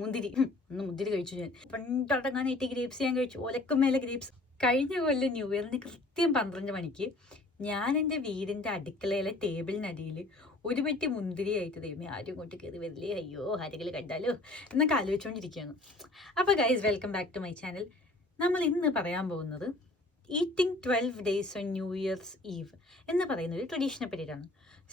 മുന്തിരി ഒന്ന് മുന്തിരി കഴിച്ചു. ഞാൻ പണ്ടടങ്ങാനായിട്ട് ഗ്രേപ്സ് ഞാൻ കഴിച്ചു. ഒലക്കമേലെ ഗ്രേപ്സ്. കഴിഞ്ഞ കൊല്ലം ന്യൂ ഇയറിന് കൃത്യം 12 മണിക്ക് ഞാൻ എൻ്റെ വീടിൻ്റെ അടുക്കളയിലെ ടേബിളിനടിയിൽ ഒരു പെട്ടി മുന്തിരിയായിട്ട് ദൈവമേ ആരും ഇങ്ങോട്ട് കയറി വരില്ലേ, അയ്യോ ആരെങ്കിലും കണ്ടാലോ എന്നൊക്കെ ആലോചിച്ചുകൊണ്ടിരിക്കുകയാണ്. അപ്പോൾ guys, welcome back to my channel. നമ്മൾ ഇന്ന് പറയാൻ പോകുന്നത് eating 12 days on new year's eve എന്ന് പറയുന്ന ഒരു ട്രഡീഷനെ പറ്റിയിട്ടാണ്.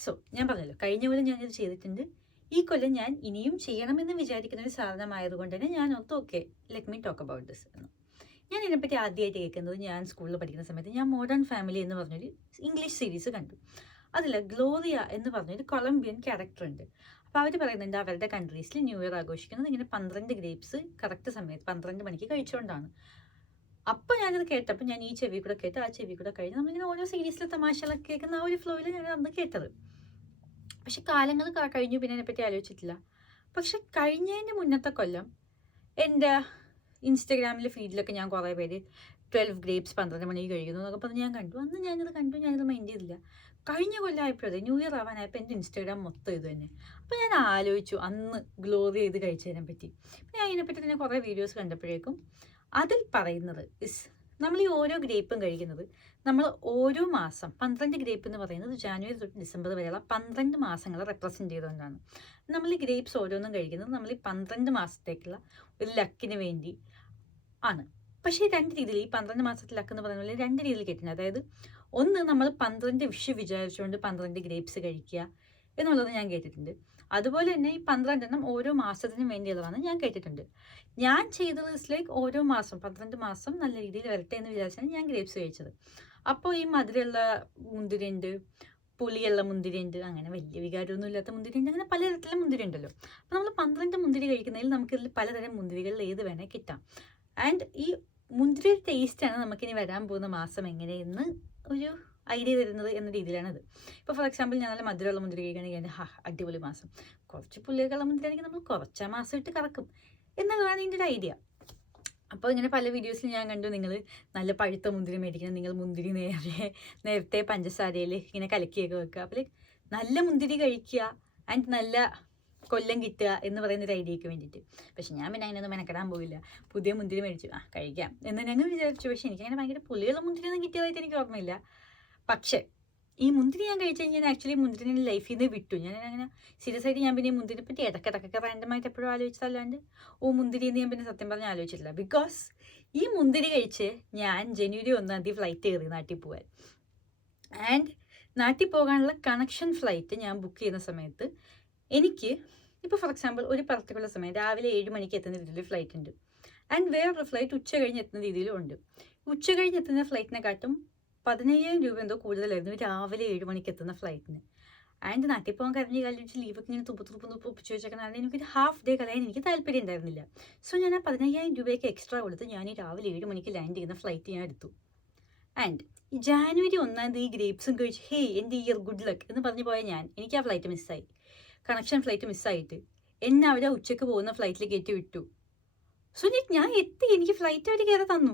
സോ ഞാൻ പറഞ്ഞല്ലോ, കഴിഞ്ഞ കൊല്ലം ഞാനിത് ചെയ്തിട്ടുണ്ട്. ഈ കൊല്ലം ഞാൻ ഇനിയും ചെയ്യണമെന്ന് വിചാരിക്കുന്ന ഒരു സാധനമായതുകൊണ്ട് തന്നെ ഞാൻ ഓർത്തു okay let me talk about this എന്ന്. ഞാൻ ഇതിനെപ്പറ്റി ആദ്യമായിട്ട് കേൾക്കുന്നത് ഞാൻ സ്കൂളിൽ പഠിക്കുന്ന സമയത്ത് ഞാൻ മോഡേൺ ഫാമിലി എന്ന് പറഞ്ഞൊരു ഇംഗ്ലീഷ് സീരീസ് കണ്ടു. അതിൽ ഗ്ലോറിയ എന്ന് പറഞ്ഞൊരു കൊളംബിയൻ ക്യാരക്ടർ ഉണ്ട്. അപ്പോൾ അവർ പറയുന്നുണ്ട് അവരുടെ കൺട്രീസിൽ ന്യൂ ഇയർ ആഘോഷിക്കുന്നത് ഇങ്ങനെ 12 ഗ്രേപ്സ് കറക്റ്റ് സമയത്ത് 12 മണിക്ക് കഴിച്ചുകൊണ്ടാണ്. അപ്പോൾ ഞാനത് കേട്ടപ്പോൾ ഞാൻ ഈ ചെവി കൂടെ കേട്ട് ആ ചെവി കൂടെ കഴിഞ്ഞ് നമ്മളിങ്ങനെ ഓരോ സീരീസിലെ തമാശകളൊക്കെ കേൾക്കുന്ന ആ ഒരു ഫ്ലോയിൽ ഞാൻ അന്ന് കേട്ടത്. പക്ഷെ കാലങ്ങൾ കഴിഞ്ഞു, പിന്നെ അതിനെപ്പറ്റി ആലോചിച്ചിട്ടില്ല. പക്ഷെ കഴിഞ്ഞതിൻ്റെ മുന്നത്തെ കൊല്ലം എൻ്റെ ഇൻസ്റ്റഗ്രാമിലെ ഫീഡിലൊക്കെ ഞാൻ കുറേ പേര് 12 ഗ്രേപ്സ് 12 മണിക്ക് കഴിക്കുന്നു എന്നൊക്കെ പറഞ്ഞ് ഞാൻ കണ്ടു. അന്ന് ഞാനത് മൈൻഡ് ചെയ്തില്ല. കഴിഞ്ഞ കൊല്ലം ആയപ്പോഴേ ന്യൂ ഇയർ ആവാനായപ്പോൾ എൻ്റെ ഇൻസ്റ്റാഗ്രാം മൊത്തം ഇത് തന്നെ. അപ്പോൾ ഞാൻ ആലോചിച്ചു അന്ന് ഗ്ലോറി ചെയ്ത് കഴിച്ചതിനെ പറ്റി. ഞാൻ അതിനെപ്പറ്റി തന്നെ കുറേ വീഡിയോസ് കണ്ടപ്പോഴേക്കും അതിൽ പറയുന്നത് നമ്മൾ ഈ ഓരോ ഗ്രേപ്പും കഴിക്കുന്നത് നമ്മൾ ഓരോ മാസം 12 ഗ്രേപ്പ് എന്ന് പറയുന്നത് ജാനുവരി തൊട്ട് ഡിസംബർ വരെയുള്ള 12 മാസങ്ങളെ റെപ്രസെൻറ്റ് ചെയ്തുകൊണ്ടാണ് നമ്മൾ ഈ ഗ്രേപ്സ് ഓരോന്നും കഴിക്കുന്നത്. നമ്മൾ ഈ 12 മാസത്തേക്കുള്ള ഒരു ലക്കിന് വേണ്ടി ആണ്. പക്ഷേ രണ്ട് രീതിയിൽ ഈ 12 മാസത്തെ ലക്ക് എന്ന് പറയുന്ന പോലെ രണ്ട് രീതിയിൽ കേട്ടിട്ടുണ്ട്. അതായത് ഒന്ന്, നമ്മൾ 12 വിഷു വിചാരിച്ചുകൊണ്ട് 12 ഗ്രേപ്സ് കഴിക്കുക എന്നുള്ളത് ഞാൻ കേട്ടിട്ടുണ്ട്. അതുപോലെ തന്നെ ഈ 12 എണ്ണം ഓരോ മാസത്തിനും വേണ്ടിയുള്ളതാണ് ഞാൻ കേട്ടിട്ടുണ്ട്. ഞാൻ ചെയ്തത് ലൈക്ക് ഓരോ മാസം 12 മാസം നല്ല രീതിയിൽ വരട്ടെ എന്ന് വിചാരിച്ചാണ് ഞാൻ ഗ്രേപ്സ് കഴിച്ചത്. അപ്പോൾ ഈ മധുരമുള്ള മുന്തിരി ഉണ്ട്, പുളിയുള്ള മുന്തിരി ഉണ്ട്, അങ്ങനെ വലിയ വികാരമൊന്നും ഇല്ലാത്ത മുന്തിരി ഉണ്ട്, അങ്ങനെ പലതരത്തിലുള്ള മുന്തിരി ഉണ്ടല്ലോ. അപ്പോൾ നമ്മൾ 12 മുന്തിരി കഴിക്കുന്നതിൽ നമുക്കിതിൽ പലതരം മുന്തിരികളിൽ ഏത് വേണേൽ കിട്ടാം. ആൻഡ് ഈ മുന്തിരി ടേസ്റ്റാണ് നമുക്കിനി വരാൻ പോകുന്ന മാസം എങ്ങനെയെന്ന് ഒരു ഐഡിയ തരുന്നത് എന്ന രീതിയിലാണത്. ഇപ്പോൾ ഫോർ എക്സാമ്പിൾ ഞാൻ നല്ല മധുരമുള്ള മുന്തിരി കഴിക്കുകയാണെങ്കിൽ അടിപൊളി മാസം, കുറച്ച് പുള്ളികളുള്ള മുന്തിരി ആണെങ്കിൽ നമ്മൾ കുറച്ച് മാസം ഇട്ട് കറക്കും എന്നുള്ളതാണ് ഇതിൻ്റെ ഒരു ഐഡിയ. അപ്പോൾ ഇങ്ങനെ പല വീഡിയോസിൽ ഞാൻ കണ്ടു, നിങ്ങൾ നല്ല പഴുത്ത മുന്തിരി മേടിക്കണം, നിങ്ങൾ മുന്തിരി നേരത്തെ പഞ്ചസാരയിൽ ഇങ്ങനെ കലക്കിയൊക്കെ വെക്കുക, അപ്പോൾ നല്ല മുന്തിരി കഴിക്കുക ആൻഡ് നല്ല കൊല്ലം കിട്ടുക എന്ന് പറയുന്ന ഒരു ഐഡിയക്ക് വേണ്ടിയിട്ട്. പക്ഷെ ഞാൻ പിന്നെ അതിനൊന്നും മെനക്കെടാൻ പോയില്ല. പുതിയ മുന്തിരി മേടിച്ചു കഴിക്കാം എന്ന് ഞങ്ങൾ വിചാരിച്ചു. പക്ഷെ എനിക്കങ്ങനെ ഭയങ്കര പുളിയുള്ള മുന്തിരിയൊന്നും കിട്ടിയതായിട്ട് എനിക്ക് ഓർമ്മയില്ല. പക്ഷേ ഈ മുന്തിരി ഞാൻ കഴിച്ചു കഴിഞ്ഞാൽ ആക്ച്വലി മുന്തിരി ലൈഫിൽ നിന്ന് വിട്ടു. ഞാൻ അങ്ങനെ സീരിയസ് ആയിട്ട് ഞാൻ പിന്നെ മുന്തിരിനെ പറ്റി ഇടയ്ക്കിടയ്ക്കൊക്കെ റാൻഡമായിട്ട് എപ്പോഴും ആലോചിച്ചതല്ലാണ്ട് മുന്തിരി എന്ന് ഞാൻ പിന്നെ സത്യം പറഞ്ഞ് ആലോചിച്ചിട്ടില്ല. ബിക്കോസ് ഈ മുന്തിരി കഴിച്ച് ഞാൻ ജനുവരി 1-ാം തീയതി ഫ്ലൈറ്റ് കയറി നാട്ടിൽ പോകാൻ. ആൻഡ് നാട്ടിൽ പോകാനുള്ള കണക്ഷൻ ഫ്ലൈറ്റ് ഞാൻ ബുക്ക് ചെയ്യുന്ന സമയത്ത് എനിക്ക് ഇപ്പോൾ ഫോർ എക്സാമ്പിൾ ഒരു പർട്ടിക്കുലർ സമയം രാവിലെ 7 മണിക്ക് എത്തുന്ന രീതിയിൽ ഫ്ലൈറ്റ് ഉണ്ട്. ആൻഡ് വേറൊരു ഫ്ലൈറ്റ് ഉച്ച കഴിഞ്ഞ് എത്തുന്ന രീതിയിലും ഉണ്ട്. ഉച്ച കഴിഞ്ഞ് എത്തുന്ന ഫ്ലൈറ്റിനെക്കാട്ടും 15,000 രൂപ എന്തോ കൂടുതലായിരുന്നു രാവിലെ 7 മണിക്ക് എത്തുന്ന ഫ്ലൈറ്റിന്. ആൻഡ് നാട്ടിൽ പോകാൻ കരഞ്ഞ് കാലിച്ച് ലീവൊക്കെ ഇങ്ങനെ തുപ്പിച്ച് വെച്ചേക്കണം. എനിക്കൊരു ഹാഫ് ഡേ കളയാൻ എനിക്ക് താല്പര്യം ഉണ്ടായിരുന്നില്ല. സോ ഞാൻ ആ 15,000 രൂപയ്ക്ക് എക്സ്ട്രാ കൊടുത്ത് ഞാൻ ഈ രാവിലെ 7 മണിക്ക് ലാൻഡ് ചെയ്യുന്ന ഫ്ലൈറ്റ് ഞാൻ എടുത്തു. ആൻഡ് ജാനുവരി 1-ാം തീയതി ഗ്രേപ്സും കഴിച്ച് എൻ്റെ ഇയർ ഗുഡ് ലക്ക് എന്ന് പറഞ്ഞു പോയാൽ എനിക്ക് ആ ഫ്ലൈറ്റ് മിസ്സായി. കണക്ഷൻ ഫ്ലൈറ്റ് മിസ്സായിട്ട് എന്നെ അവരെ ഉച്ചയ്ക്ക് പോകുന്ന ഫ്ലൈറ്റിൽ കയറ്റി വിട്ടു. സോ ഞാൻ എത്തി, എനിക്ക് ഫ്ലൈറ്റ് അവർ കയറി തന്നു.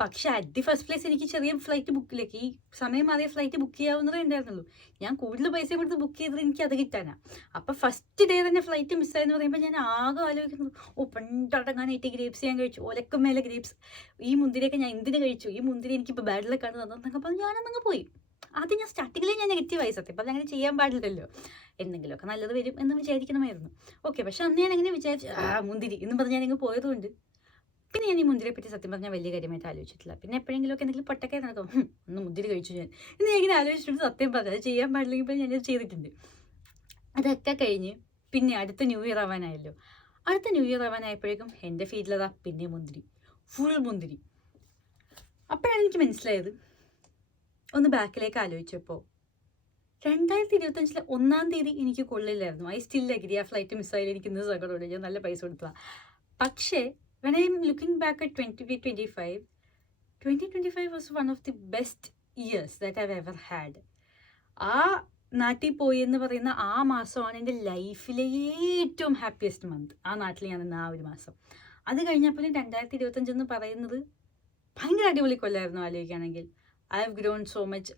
പക്ഷെ അറ്റ് ദി ഫസ്റ്റ് പ്ലേസ് എനിക്ക് ചെറിയ ഫ്ലൈറ്റ് ബുക്കിലേക്ക് ഈ സമയം മാറിയ ഫ്ലൈറ്റ് ബുക്ക് ചെയ്യാവുന്നതേ ഉണ്ടായിരുന്നുള്ളൂ. ഞാൻ കൂടുതൽ പൈസ കൊടുത്ത് ബുക്ക് ചെയ്തത് എനിക്ക് അത് കിട്ടാനാണ്. അപ്പം ഫസ്റ്റ് ഡേ തന്നെ ഫ്ലൈറ്റ് മിസ്സായെന്ന് പറയുമ്പോൾ ഞാൻ ആകെ ആലോചിക്കുന്നത് പണ്ടടങ്ങാനായിട്ട് ഗ്രേപ്സ് ഞാൻ കഴിച്ചു, ഒലക്കമേലെ ഗ്രേപ്സ്, ഈ മുന്തിരിയൊക്കെ ഞാൻ എന്തിനു കഴിച്ചു, ഈ മുന്തിരി എനിക്കിപ്പോൾ ബാഡ് ലക്കാണ് തന്നതെന്നൊക്കെ പറഞ്ഞ് ഞാനന്നങ്ങ് പോയി. ആദ്യം ഞാൻ സ്റ്റാർട്ടിങ്ങിലേ ഞാൻ നെഗറ്റീവായി സത്യം. അപ്പം അങ്ങനെ ചെയ്യാൻ പാടില്ലല്ലോ, എന്തെങ്കിലുമൊക്കെ നല്ലത് വരും എന്ന് വിചാരിക്കണമായിരുന്നു. ഓക്കെ, പക്ഷെ അന്ന് ഞാൻ അങ്ങനെ വിചാരിച്ചു മുന്തിരി എന്നും പറഞ്ഞ് ഞാനിങ്ങ് പോയതുകൊണ്ട് പിന്നെ ഞാൻ ഈ മുന്തിരിയെ പറ്റി സത്യം പറഞ്ഞാൽ വലിയ കാര്യമായിട്ട് ആലോചിച്ചിട്ടില്ല. പിന്നെ എപ്പോഴെങ്കിലുമൊക്കെ എന്തെങ്കിലും പൊട്ടക്കെ നടക്കും, ഒന്ന് മുന്തിരി കഴിച്ചു ഞാൻ ഇന്ന് ഞാൻ ഇങ്ങനെ ആലോചിച്ചിട്ടുണ്ട്. സത്യം പറഞ്ഞാൽ അത് ചെയ്യാൻ പാടില്ലെങ്കിൽ ഞാനത് ചെയ്തിട്ടുണ്ട്. അതൊക്കെ കഴിഞ്ഞ് പിന്നെ അടുത്ത ന്യൂ ഇയർ ആവാനായല്ലോ. അടുത്ത ന്യൂ ഇയർ ആവാനായപ്പോഴേക്കും എൻ്റെ ഫീൽഡിലതാ പിന്നെ മുന്തിരി, ഫുൾ മുന്തിരി. അപ്പോഴാണ് എനിക്ക് മനസ്സിലായത്, ഒന്ന് ബാക്കിലേക്ക് ആലോചിച്ചപ്പോൾ 2025 1-ാം തീയതി എനിക്ക് കൊള്ളില്ലായിരുന്നു. I still agree. ആ ഫ്ലൈറ്റ് മിസ്സായാലും എനിക്ക് ഇന്ന് സങ്കടമുണ്ട്, ഞാൻ നല്ല പൈസ കൊടുത്തതാണ്. പക്ഷേ when I am looking back at 2025 was one of the best years that I've ever had. ആ നാട്ടിൽ പോയി എന്ന് പറയുന്ന ആ മാസമാണ് എൻ്റെ ലൈഫിലെ ഏറ്റവും ഹാപ്പിയസ്റ്റ് മന്ത്. ആ നാട്ടിൽ ഞാൻ നിന്ന ആ ഒരു മാസം. അത് കഴിഞ്ഞപ്പോൾ 2025 എന്ന് പറയുന്നത് ഭയങ്കര അടിപൊളി കൊല്ലമായിരുന്നു ആലോചിക്കുകയാണെങ്കിൽ. I have grown so much.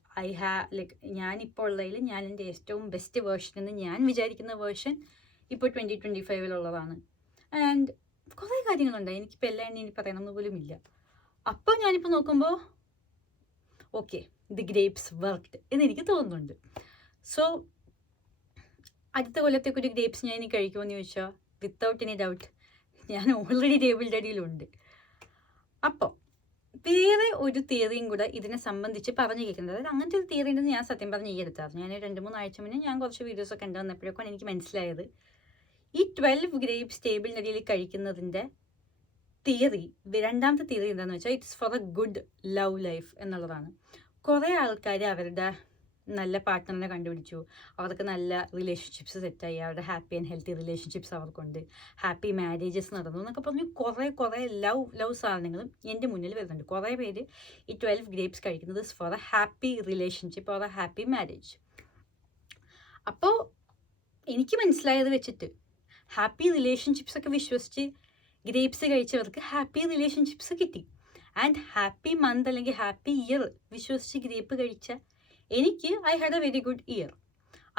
ഞാനിപ്പോൾ ഉള്ളതിൽ ഞാൻ എൻ്റെ ഏറ്റവും ബെസ്റ്റ് വേർഷൻ എന്ന് ഞാൻ വിചാരിക്കുന്ന വേർഷൻ ഇപ്പോൾ 2025-ലുള്ളതാണ്. ആൻഡ് കുറേ കാര്യങ്ങളുണ്ട്. എനിക്കിപ്പോൾ എല്ലാം ഇനി പറയണമെന്ന് പോലും ഇല്ല. അപ്പോൾ ഞാനിപ്പോൾ നോക്കുമ്പോൾ ഓക്കെ, ദി ഗ്രേപ്സ് വർക്ക്ഡ് എന്ന് എനിക്ക് തോന്നുന്നുണ്ട്. സോ അടുത്ത കൊല്ലത്തേക്കൊരു ഗ്രേപ്സ് ഞാൻ ഇനി കഴിക്കുമെന്ന് ചോദിച്ചാൽ വിത്തൗട്ട് എനി ഡൗട്ട് ഞാൻ ഓൾറെഡി ടേബിളിൻ്റെ അടിയിലുണ്ട്. അപ്പോൾ വേറെ ഒരു തിയറിയും കൂടെ ഇതിനെ സംബന്ധിച്ച് പറഞ്ഞു കേൾക്കുന്നത്. അതായത് അങ്ങനത്തെ ഒരു തിയറി ഉണ്ടെന്ന് ഞാൻ സത്യം പറഞ്ഞ് ഈ എടുത്തായിരുന്നു. ഞാൻ 2-3 ആഴ്ച മുന്നേ ഞാൻ കുറച്ച് വീഡിയോസൊക്കെ കണ്ടു വന്നപ്പോഴേക്കാണ് എനിക്ക് മനസ്സിലായത് ഈ 12 ഗ്രേപ്സ് ടേബിളിനടിയിൽ കഴിക്കുന്നതിൻ്റെ തിയറി, രണ്ടാമത്തെ തിയറി എന്താണെന്ന് വെച്ചാൽ it's for a good love life എന്നുള്ളതാണ്. കുറേ ആൾക്കാർ അവരുടെ നല്ല പാർട്ട്ണറിനെ കണ്ടുപിടിച്ചു, അവർക്ക് നല്ല റിലേഷൻഷിപ്സ് സെറ്റായി, അവരുടെ ഹാപ്പി ആൻഡ് ഹെൽത്തി റിലേഷൻഷിപ്സ് അവർക്കുണ്ട്, ഹാപ്പി മാരേജസ് നടന്നു എന്നൊക്കെ പറഞ്ഞ് കുറേ ലവ് സാധനങ്ങളും എൻ്റെ മുന്നിൽ വരുന്നുണ്ട്. കുറേ പേര് ഈ 12 ഗ്രേപ്സ് കഴിക്കുന്നത് for a happy relationship or a happy marriage. അപ്പോൾ എനിക്ക് മനസ്സിലായത് വെച്ചിട്ട് ഹാപ്പി റിലേഷൻഷിപ്സ് ഒക്കെ വിശ്വസിച്ച് ഗ്രേപ്സ് കഴിച്ചവർക്ക് ഹാപ്പി റിലേഷൻഷിപ്സ് കിട്ടി. ആൻഡ് ഹാപ്പി മന്ത് അല്ലെങ്കിൽ ഹാപ്പി ഇയർ വിശ്വസിച്ച് ഗ്രേപ്പ് കഴിച്ച എനിക്ക് I had a very good year.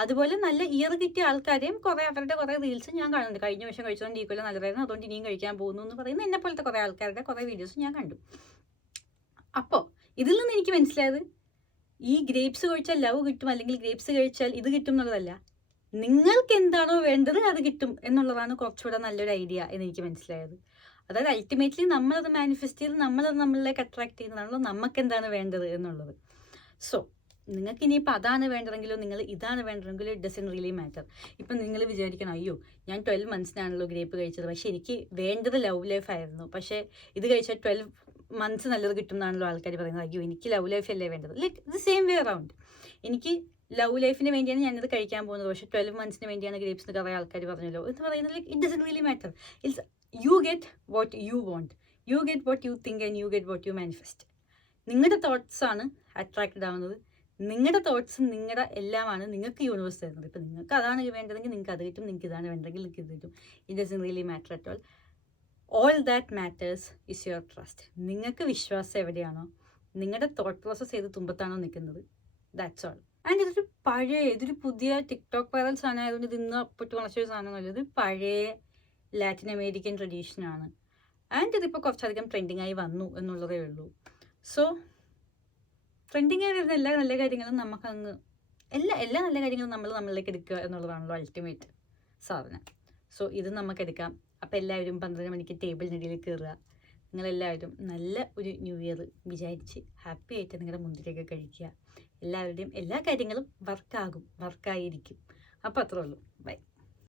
അതുപോലെ നല്ല ഇയർ കിട്ടിയ ആൾക്കാരെയും അവരുടെ കുറേ റീൽസ് ഞാൻ കാണുന്നുണ്ട്. കഴിഞ്ഞ വർഷം കഴിച്ചുകൊണ്ട് ഈ കൊല്ലം നല്ലതായിരുന്നു, അതുകൊണ്ട് ഇനിയും കഴിക്കാൻ പോകുന്നു എന്ന് പറയുന്ന എന്നെ പോലത്തെ കുറേ ആൾക്കാരുടെ കുറേ വീഡിയോസ് ഞാൻ കണ്ടു. അപ്പോൾ ഇതിൽ നിന്ന് എനിക്ക് മനസ്സിലായത് ഈ ഗ്രേപ്സ് കഴിച്ചാൽ ലവ് കിട്ടും അല്ലെങ്കിൽ ഗ്രേപ്സ് കഴിച്ചാൽ ഇത് കിട്ടും എന്നുള്ളതല്ല, നിങ്ങൾക്ക് എന്താണോ വേണ്ടത് അത് കിട്ടും എന്നുള്ളതാണ് കുറച്ചുകൂടെ നല്ലൊരു ഐഡിയ എന്ന് എനിക്ക് മനസ്സിലായത്. അതായത് അൾട്ടിമേറ്റ്ലി നമ്മളത് മാനിഫെസ്റ്റ് ചെയ്ത് നമ്മളത് നമ്മളിലേക്ക് അട്രാക്ട് ചെയ്യുന്നതാണല്ലോ നമുക്ക് എന്താണ് വേണ്ടത് എന്നുള്ളത്. സോ നിങ്ങൾക്ക് ഇനിയിപ്പോൾ അതാണ് വേണ്ടതെങ്കിലോ നിങ്ങൾ ഇതാണ് വേണ്ടതെങ്കിലോ ഇറ്റ് ഡസൻ റിയലി മാറ്റർ. ഇപ്പം നിങ്ങൾ വിചാരിക്കണം, അയ്യോ ഞാൻ 12 മന്ത്സിനാണല്ലോ ഗ്രേപ്പ് കഴിച്ചത്, പക്ഷേ എനിക്ക് വേണ്ടത് ലവ് ലൈഫ് ആയിരുന്നു, പക്ഷേ ഇത് കഴിച്ചാൽ 12 മന്ത്സ് നല്ലത് കിട്ടും എന്നാണല്ലോ ആൾക്കാർ പറയുന്നത്. അയ്യോ എനിക്ക് ലവ് ലൈഫ് അല്ലേ വേണ്ടത്. ലൈക്ക് ഇത് സെയിം വേ അറൗണ്ട്. എനിക്ക് ലവ് ലൈഫിന് വേണ്ടിയാണ് ഞാനിത് കഴിക്കാൻ പോകുന്നത്, പക്ഷേ 12 മന്ത്സിന് വേണ്ടിയാണ് ഗ്രേപ്സ് എന്ന് കുറേ ആൾക്കാർ പറഞ്ഞല്ലോ എന്ന് പറയുന്നത്. Like it doesn't really matter. It's you get what you want, you get what you think and you get what you manifest. നിങ്ങളുടെ തോട്ട്സാണ് അട്രാക്റ്റഡ് ആവുന്നത്, നിങ്ങളുടെ തോട്ട്സും നിങ്ങളുടെ എല്ലാമാണ് നിങ്ങൾക്ക് യൂണിവേഴ്സ് തരുന്നത്. ഇപ്പം നിങ്ങൾക്ക് അതാണ് വേണ്ടതെങ്കിൽ നിങ്ങൾക്ക് അത് കിട്ടും, നിങ്ങൾക്ക് ഇതാണ് വേണ്ടതെങ്കിൽ നിങ്ങൾക്ക് ഇത് കിട്ടും. It doesn't really matter at all. All that matters is your trust. നിങ്ങൾക്ക് വിശ്വാസം എവിടെയാണോ, നിങ്ങളുടെ തോട്ട് പ്രോസസ് ഏത് തുമ്പത്താണോ നിൽക്കുന്നത്, ദാറ്റ്സ് ഓൾ. ആൻഡ് ഇതൊരു പുതിയ ടിക്ടോക്ക് വൈറൽ സാധനം ആയതുകൊണ്ട് ഇത് ഇന്ന് പൊട്ടി വളച്ചൊരു സാധനമല്ല. ഇത് പഴയ ലാറ്റിൻ അമേരിക്കൻ ട്രഡീഷനാണ്. ആൻഡ് ഇതിപ്പോൾ കുറച്ചധികം ട്രെൻഡിങ് ആയി വന്നു എന്നുള്ളതേ ഉള്ളൂ. സോ ട്രെൻഡിങ് ആയി വരുന്ന എല്ലാ നല്ല കാര്യങ്ങളും നമുക്കങ്ങ് എല്ലാ നല്ല കാര്യങ്ങളും നമ്മളിലേക്ക് എടുക്കുക എന്നുള്ളതാണല്ലോ അൾട്ടിമേറ്റ് സാധനം. സോ ഇത് നമുക്കെടുക്കാം. അപ്പോൾ എല്ലാവരും 12 മണിക്ക് ടേബിളിനിടയിൽ കയറുക. നിങ്ങളെല്ലാവരും നല്ല ഒരു ന്യൂ ഇയർ വിചാരിച്ച് ഹാപ്പി ആയിട്ട് നിങ്ങളുടെ മുന്തിരിയൊക്കെ കഴിക്കുക. എല്ലാവരുടെയും എല്ലാ കാര്യങ്ങളും വർക്കായിരിക്കും. അപ്പോൾ അത്രേ ഉള്ളൂ.